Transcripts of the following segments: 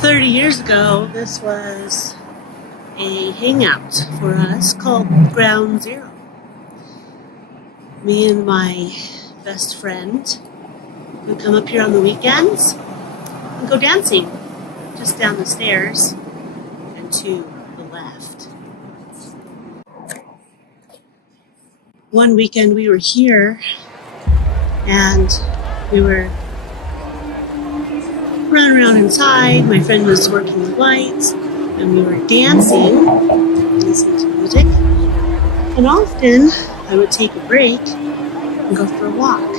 "30 years ago, this was a hangout for us called Ground Zero. Me and my best friend would come up here on the weekends and go dancing just down the stairs and to the left. One weekend we were here and we were running around inside. My friend was working the lights and we were dancing, listening to music. And often I would take a break and go for a walk.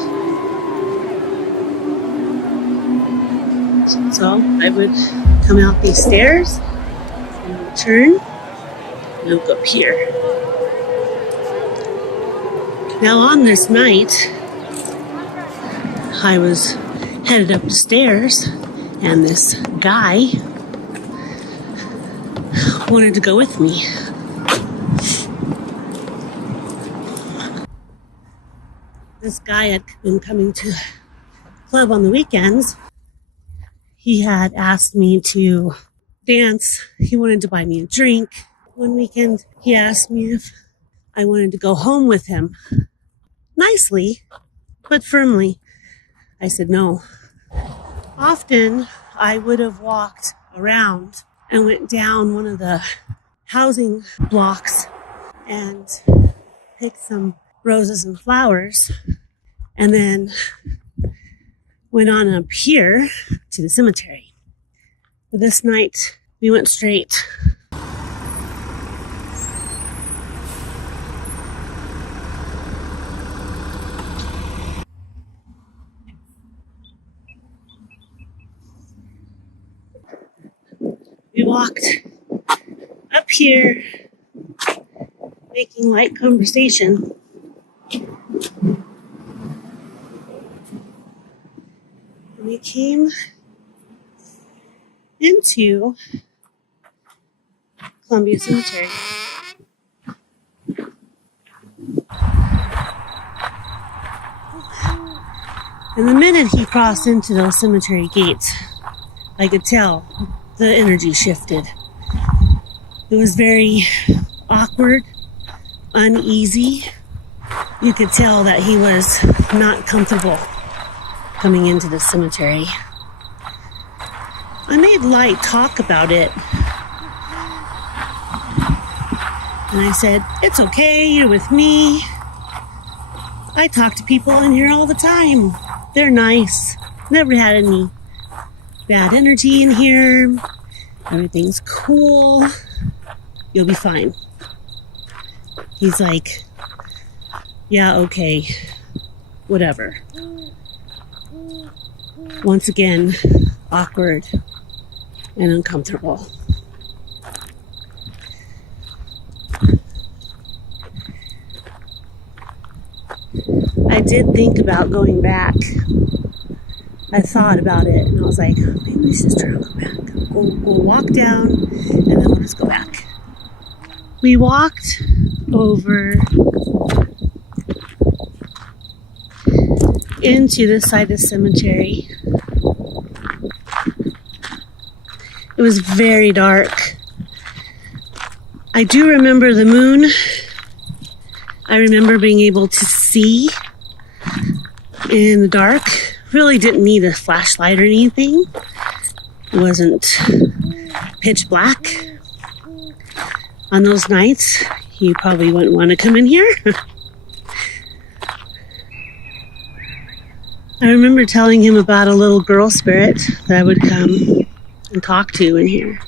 So I would come out these stairs and I would turn and look up here. Now on this night, I was headed up the stairs and this guy wanted to go with me. This guy had been coming to the club on the weekends. He had asked me to dance. He wanted to buy me a drink. One weekend, he asked me if I wanted to go home with him. Nicely, but firmly. I said no. Often, I would have walked around and went down one of the housing blocks and picked some roses and flowers and then went on up here to the cemetery. But this night, we went straight. We walked up here, making light conversation. And we came into Columbia Cemetery. And the minute he crossed into those cemetery gates, I could tell the energy shifted. It was very awkward, uneasy. You could tell that he was not comfortable coming into the cemetery. I made light talk about it. And I said, "It's okay, you're with me. I talk to people in here all the time. They're nice. Never had any bad energy in here. Everything's cool. You'll be fine." He's like, "Yeah, okay, whatever." Once again, awkward and uncomfortable. I did think about going back. I thought about it and I was like, maybe we should just try to go back. We'll walk down and then we'll just go back. We walked over into this side of the cemetery. It was very dark. I do remember the moon. I remember being able to see in the dark. Really didn't need a flashlight or anything. It wasn't pitch black. On those nights, you probably wouldn't want to come in here. I remember telling him about a little girl spirit that I would come and talk to in here.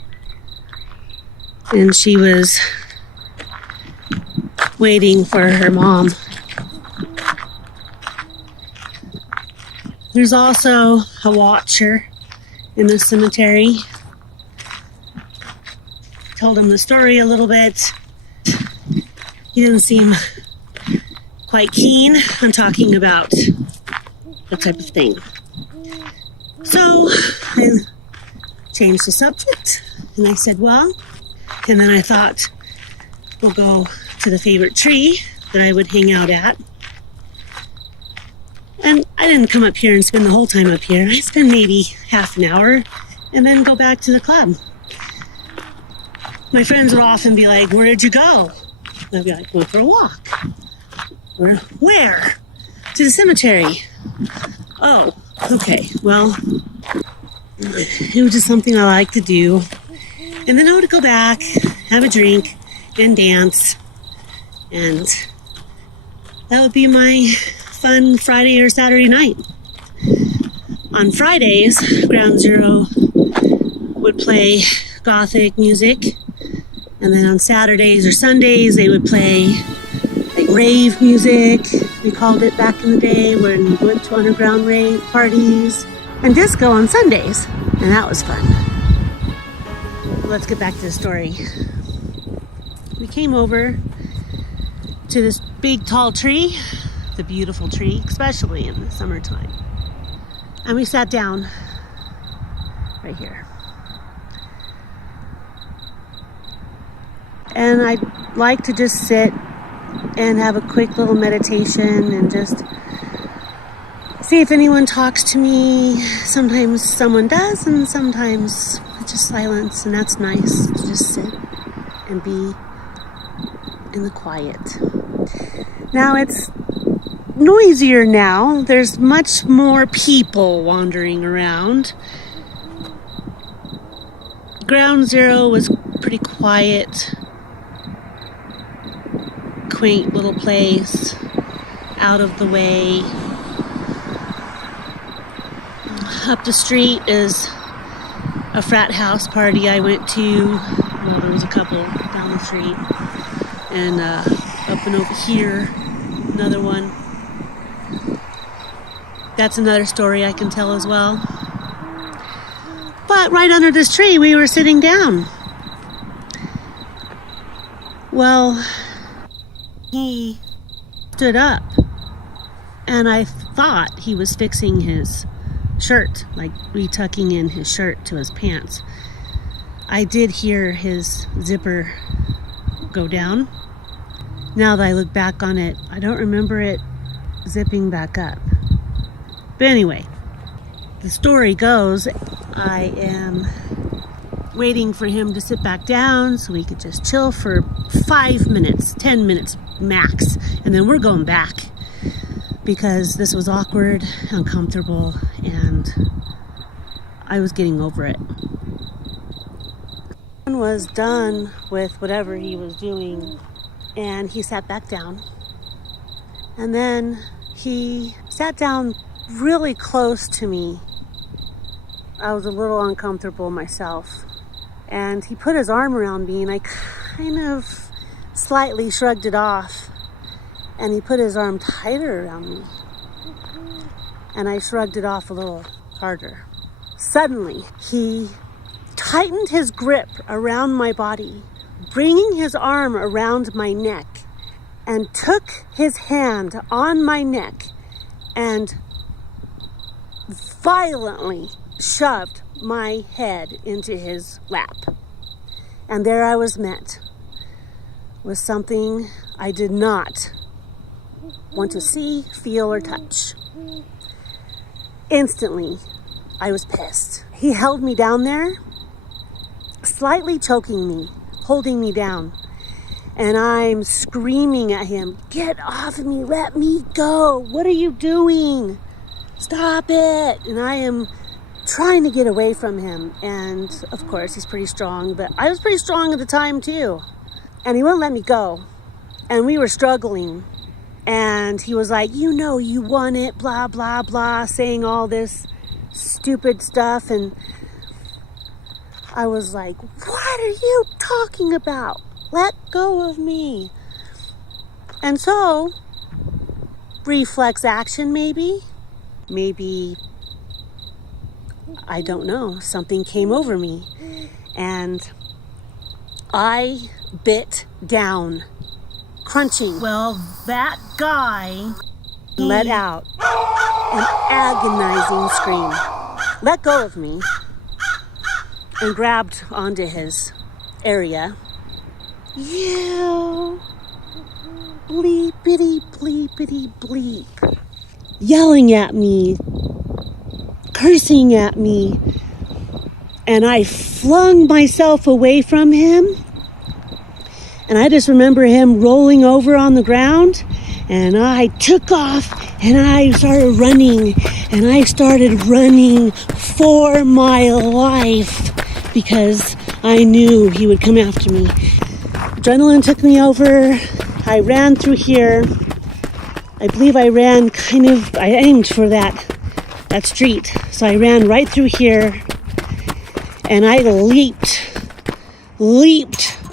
And she was waiting for her mom. There's also a watcher in the cemetery. Told him the story a little bit. He didn't seem quite keen on talking about that type of thing. So I changed the subject and I said, well, and then I thought we'll go to the favorite tree that I would hang out at. And I didn't come up here and spend the whole time up here. I spend maybe half an hour and then go back to the club. My friends would often be like, "Where did you go?" I'd be like, "Went for a walk." Or, "Where?" "To the cemetery." "Oh, okay. Well, it was just something I like to do." And then I would go back, have a drink, and dance. And that would be my fun Friday or Saturday night. On Fridays, Ground Zero would play gothic music. And then on Saturdays or Sundays, they would play like rave music. We called it back in the day, when we went to underground rave parties. And disco on Sundays. And that was fun. Let's get back to the story. We came over to this big tall tree, the beautiful tree, especially in the summertime. And we sat down right here. And I like to just sit and have a quick little meditation and just see if anyone talks to me. Sometimes someone does, and sometimes it's just silence, and that's nice to just sit and be in the quiet. Now it's noisier now. There's much more people wandering around. Ground Zero was pretty quiet, quaint little place, out of the way. Up the street is a frat house party I went to. Well, there was a couple down the street. And up and over here, another one. That's another story I can tell as well. But right under this tree, we were sitting down. Well, he stood up, and I thought he was fixing his shirt, like retucking in his shirt to his pants. I did hear his zipper go down. Now that I look back on it, I don't remember it zipping back up. But anyway, the story goes, I am waiting for him to sit back down so we could just chill for 5 minutes, 10 minutes max, and then we're going back because this was awkward, uncomfortable, and I was getting over it. He was done with whatever he was doing, and he sat back down, and then he sat down really close to me. I was a little uncomfortable myself, and he put his arm around me, and I kind of slightly shrugged it off, and he put his arm tighter around me, and I shrugged it off a little harder. Suddenly, he tightened his grip around my body, bringing his arm around my neck, and took his hand on my neck and violently shoved my head into his lap. And there I was met with something I did not want to see, feel, or touch. Instantly, I was pissed. He held me down there, slightly choking me, holding me down. And I'm screaming at him, "Get off of me, let me go. What are you doing? Stop it." And I am trying to get away from him. And of course, he's pretty strong, but I was pretty strong at the time too. And he wouldn't let me go. And we were struggling. And he was like, "You know you won it, blah, blah, blah," saying all this stupid stuff. And I was like, "What are you talking about? Let go of me." And so, reflex action maybe, I don't know, something came over me. And I bit down, crunching. Well, that guy let out an agonizing scream, let go of me, and grabbed onto his area. "You bleepity bleepity bleep, yelling at me, cursing at me, and I flung myself away from him. And I just remember him rolling over on the ground, and I took off and I started running, and I started running for my life because I knew he would come after me. Adrenaline took me over. I ran through here. I believe I aimed for that street. So I ran right through here, and I leaped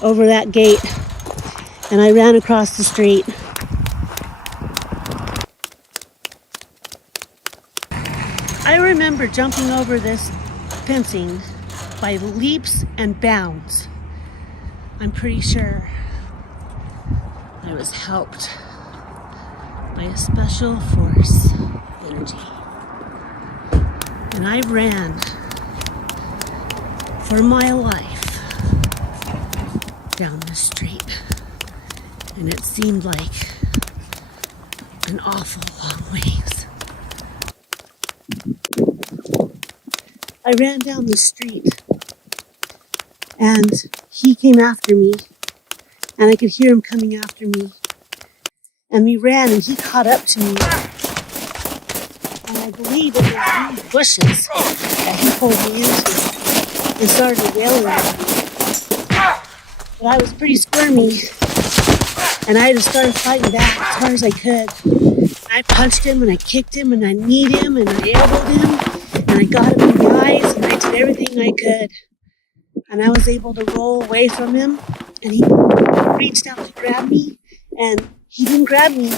over that gate, and I ran across the street. I remember jumping over this fencing by leaps and bounds. I'm pretty sure I was helped by a special force energy. And I ran for my life down the street. And it seemed like an awful long ways. I ran down the street and he came after me, and I could hear him coming after me. And we ran and he caught up to me. And I believe it was these bushes that he pulled me into and started wailing at me. But I was pretty squirmy, and I just started fighting back as hard as I could. I punched him and I kicked him and I kneed him and I elbowed him and I got him in the eyes and I did everything I could. And I was able to roll away from him, and he reached out to grab me, and he didn't grab me.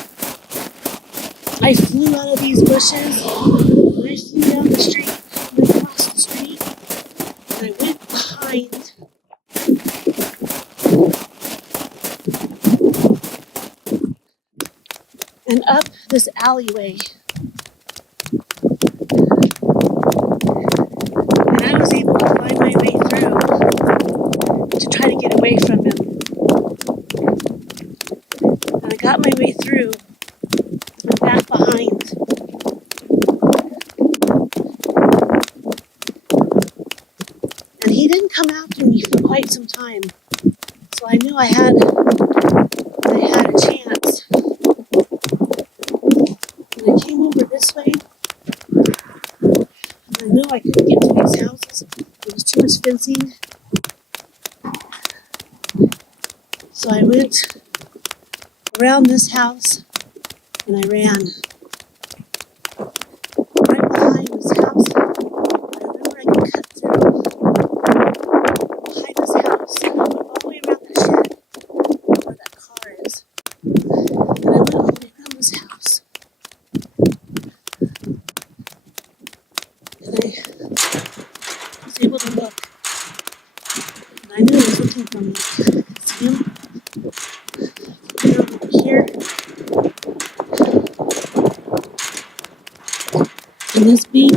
I flew out of these bushes, and I flew down the street, and across the street, and I went behind and up this alleyway. And I was able to find my way through to try to get away from him. And I got my way through and back behind. And he didn't come after me for quite some time. So I knew I had a chance. And I came over this way. And I knew I couldn't get to these houses. There was too much fencing. So I went around this house and I ran. Right behind this house, I remember I could cut through behind this house, all the way around the shed where that car is. And I went all the way around this house. And I was able to look. And I knew he was looking for me. I could see him. Over here. And this big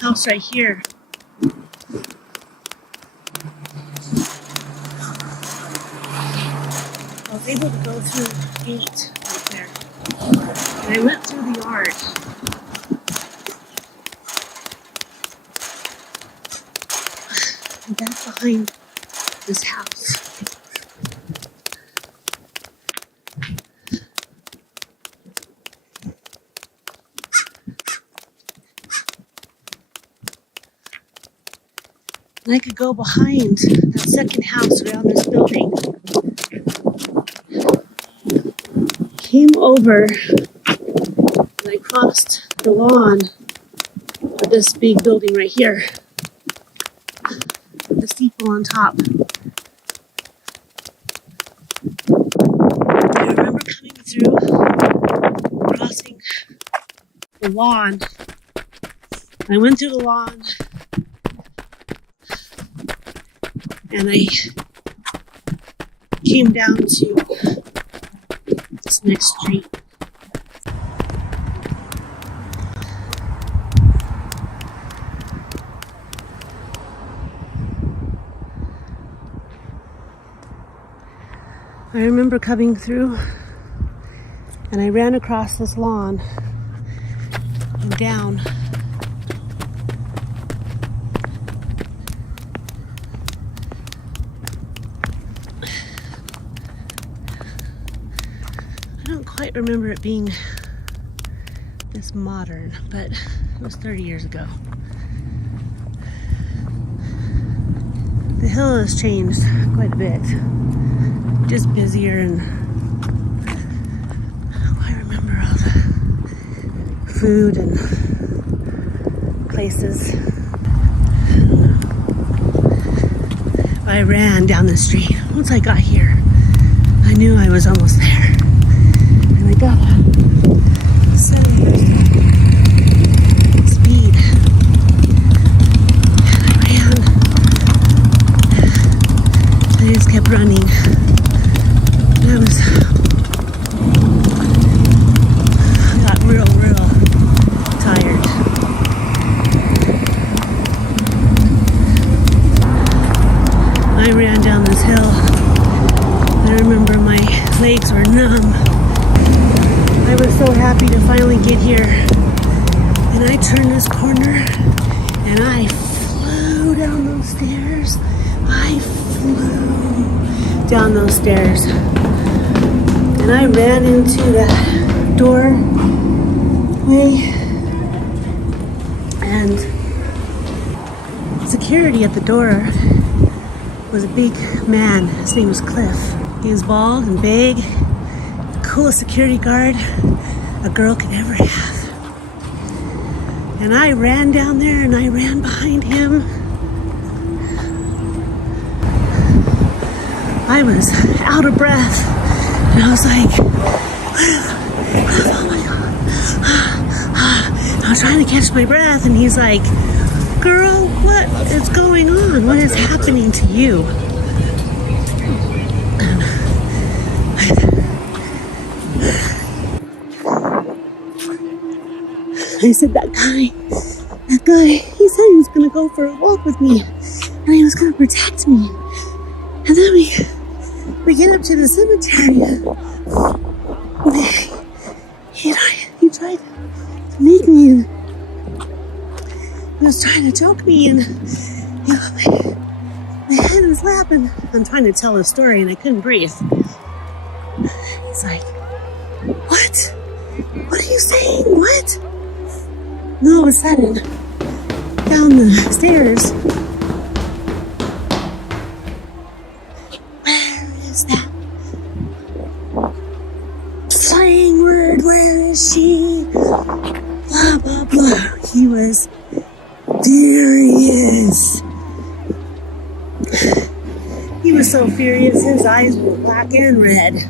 house right here. I was able to go through the gate right there. And I went through the yard. And back behind this house. And I could go behind that second house around this building. Came over and I crossed the lawn of this big building right here. The steeple on top. I remember coming through, crossing the lawn. I went through the lawn and I came down to this next street. I remember coming through and I ran across this lawn and down. I don't quite remember it being this modern, but it was 30 years ago. The hill has changed quite a bit. Just busier, and I remember all the food and places. I ran down the street. Once I got here, I knew I was almost there. And I got a 7% speed. And I just kept running. And I got real tired. I ran down this hill. I remember my legs were numb. I was so happy to finally get here. And I turned this corner and I flew down those stairs. I flew down those stairs. And I ran into that doorway. And security at the door was a big man. His name was Cliff. He was bald and big. The coolest security guard a girl could ever have. And I ran down there and I ran behind him. I was out of breath. And I was like, oh my God. I was trying to catch my breath and he's like, girl, what is going on? What is happening to you? I said, that guy, he said he was going to go for a walk with me and he was going to protect me. And then we get up to the cemetery. He tried to make me, and he was trying to choke me, and my head in his lap, and I'm trying to tell a story and I couldn't breathe. He's like, what? What are you saying? What? And all of a sudden, down the stairs, where is that slang word? Where is she? Blah, blah, blah. He was furious. He was so furious, his eyes were black and red.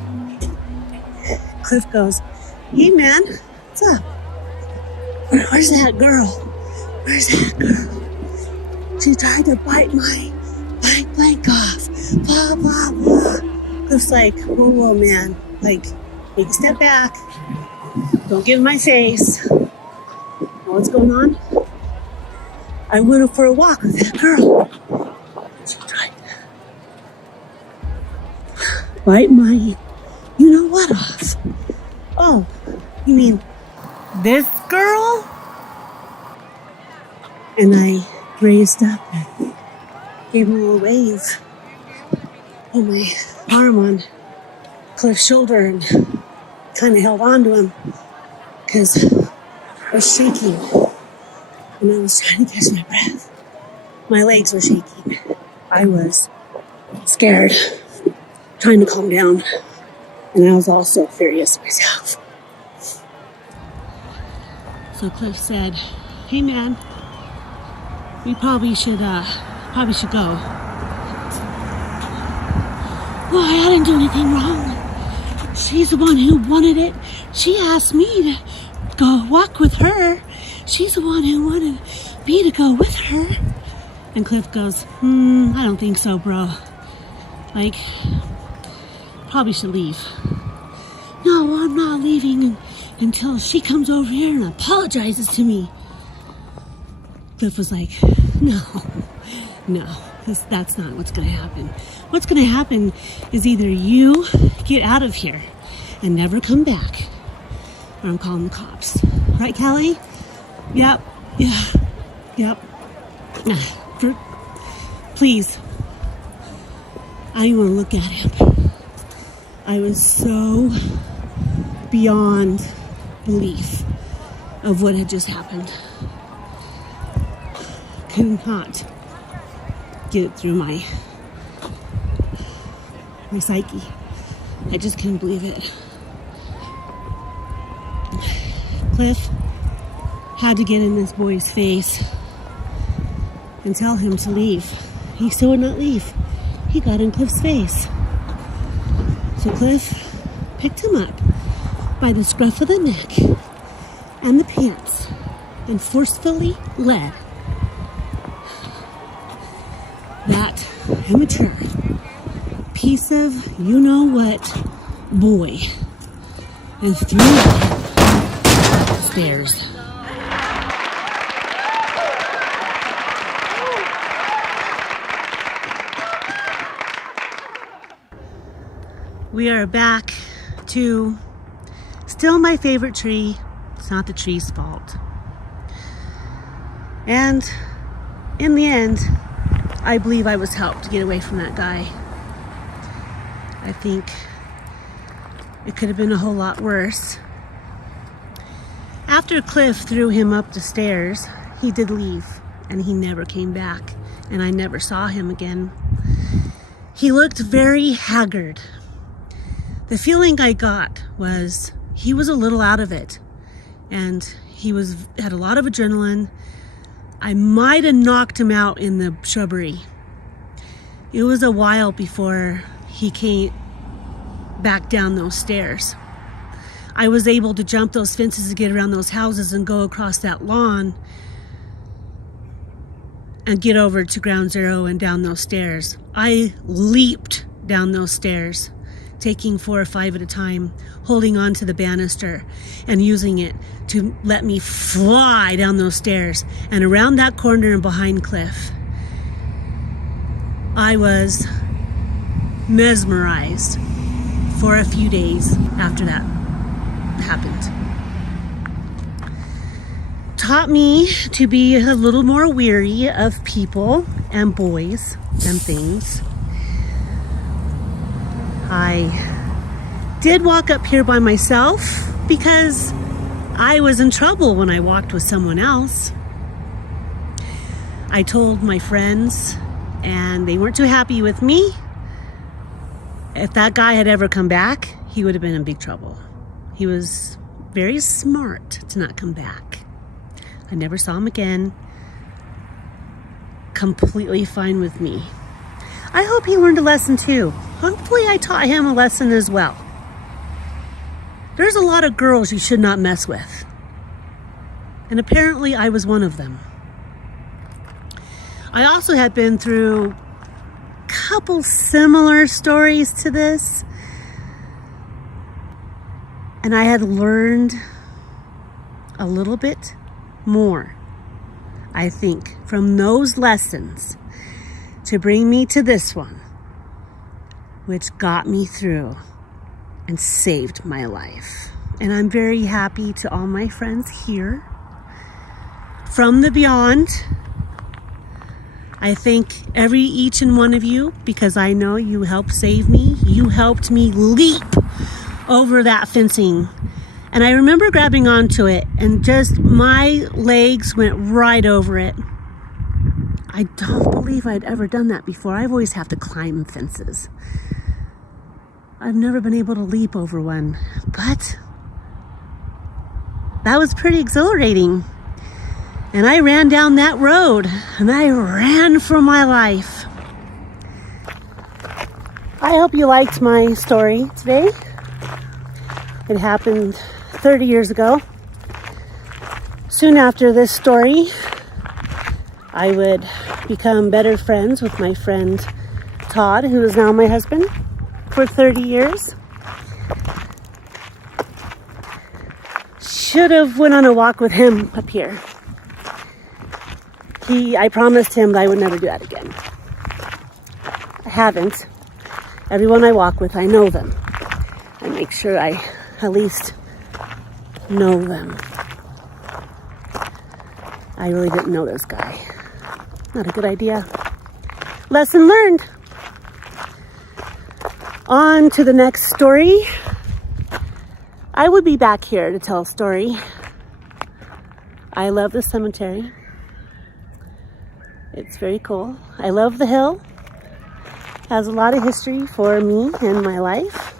Cliff goes, hey man, what's up? Where's that girl? Where's that girl? She tried to bite my blank off. Blah, blah, blah. Cliff's like, whoa, man. Like, take a step back. Don't give my face. What's going on? I went for a walk with that girl. She tried to bite my you know what off. Oh, you mean this girl? And I raised up and gave him a little wave. Put my arm on Cliff's shoulder and kind of held on to him because I was shaking and I was trying to catch my breath. My legs were shaking. I was scared, trying to calm down, and I was also furious myself. So Cliff said, hey man, we probably should go. Well, I didn't do anything wrong. She's the one who wanted it. She asked me to go walk with her. She's the one who wanted me to go with her. And Cliff goes, I don't think so, bro. Like, probably should leave. No, I'm not leaving until she comes over here and apologizes to me. Cliff was like, no, That's not what's going to happen. What's going to happen is either you get out of here and never come back, or I'm calling the cops. Right, Callie? Yep. Yeah. Yep. Please. I didn't want to look at him. I was so beyond belief of what had just happened. Could not get it through my psyche. I just couldn't believe it. Cliff had to get in this boy's face and tell him to leave. He still would not leave. He got in Cliff's face. So Cliff picked him up by the scruff of the neck and the pants and forcefully led that immature piece of you-know-what boy and threw him stairs. We are back to still my favorite tree. It's not the tree's fault. And in the end, I believe I was helped to get away from that guy. I think it could have been a whole lot worse. After Cliff threw him up the stairs, he did leave and he never came back, and I never saw him again. He looked very haggard. The feeling I got was he was a little out of it, and he had a lot of adrenaline. I might have knocked him out in the shrubbery. It was a while before he came back down those stairs. I was able to jump those fences to get around those houses and go across that lawn and get over to Ground Zero and down those stairs. I leaped down those stairs, taking 4 or 5 at a time, holding on to the banister and using it to let me fly down those stairs and around that corner and behind Cliff. I was mesmerized for a few days after that happened. Taught me to be a little more weary of people and boys and things. I did walk up here by myself because I was in trouble when I walked with someone else. I told my friends, and they weren't too happy with me. If that guy had ever come back, he would have been in big trouble. He was very smart to not come back. I never saw him again. Completely fine with me. I hope he learned a lesson too. Hopefully I taught him a lesson as well. There's a lot of girls you should not mess with. And apparently I was one of them. I also had been through a couple similar stories to this. And I had learned a little bit more, I think, from those lessons to bring me to this one, which got me through and saved my life. And I'm very happy to all my friends here from the beyond. I thank each and one of you, because I know you helped save me. You helped me leap over that fencing. And I remember grabbing onto it and just my legs went right over it. I don't believe I'd ever done that before. I've always had to climb fences. I've never been able to leap over one, but that was pretty exhilarating. And I ran down that road and I ran for my life. I hope you liked my story today. It happened 30 years ago. Soon after this story, I would become better friends with my friend Todd, who is now my husband, for 30 years. Should have went on a walk with him up here. I promised him that I would never do that again. I haven't. Everyone I walk with, I know them. I make sure I at least know them. I really didn't know this guy. Not a good idea. Lesson learned. On to the next story. I would be back here to tell a story. I love the cemetery. It's very cool. I love the hill. Has a lot of history for me and my life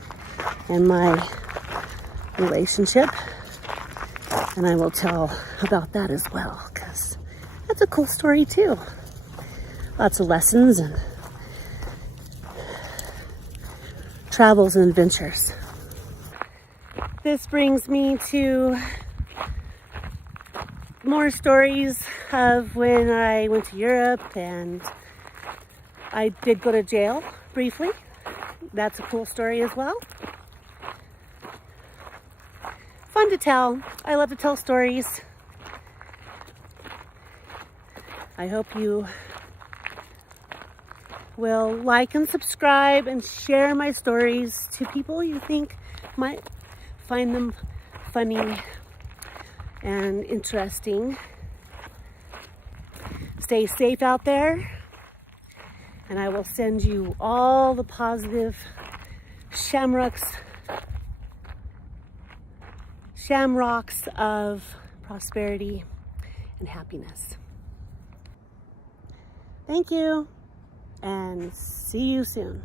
and my relationship. And I will tell about that as well, because that's a cool story too. Lots of lessons and travels and adventures. This brings me to more stories of when I went to Europe, and I did go to jail briefly. That's a cool story as well. Fun to tell. I love to tell stories. I hope you will like and subscribe and share my stories to people you think might find them funny and interesting. Stay safe out there, and I will send you all the positive shamrocks of prosperity and happiness. Thank you, and see you soon.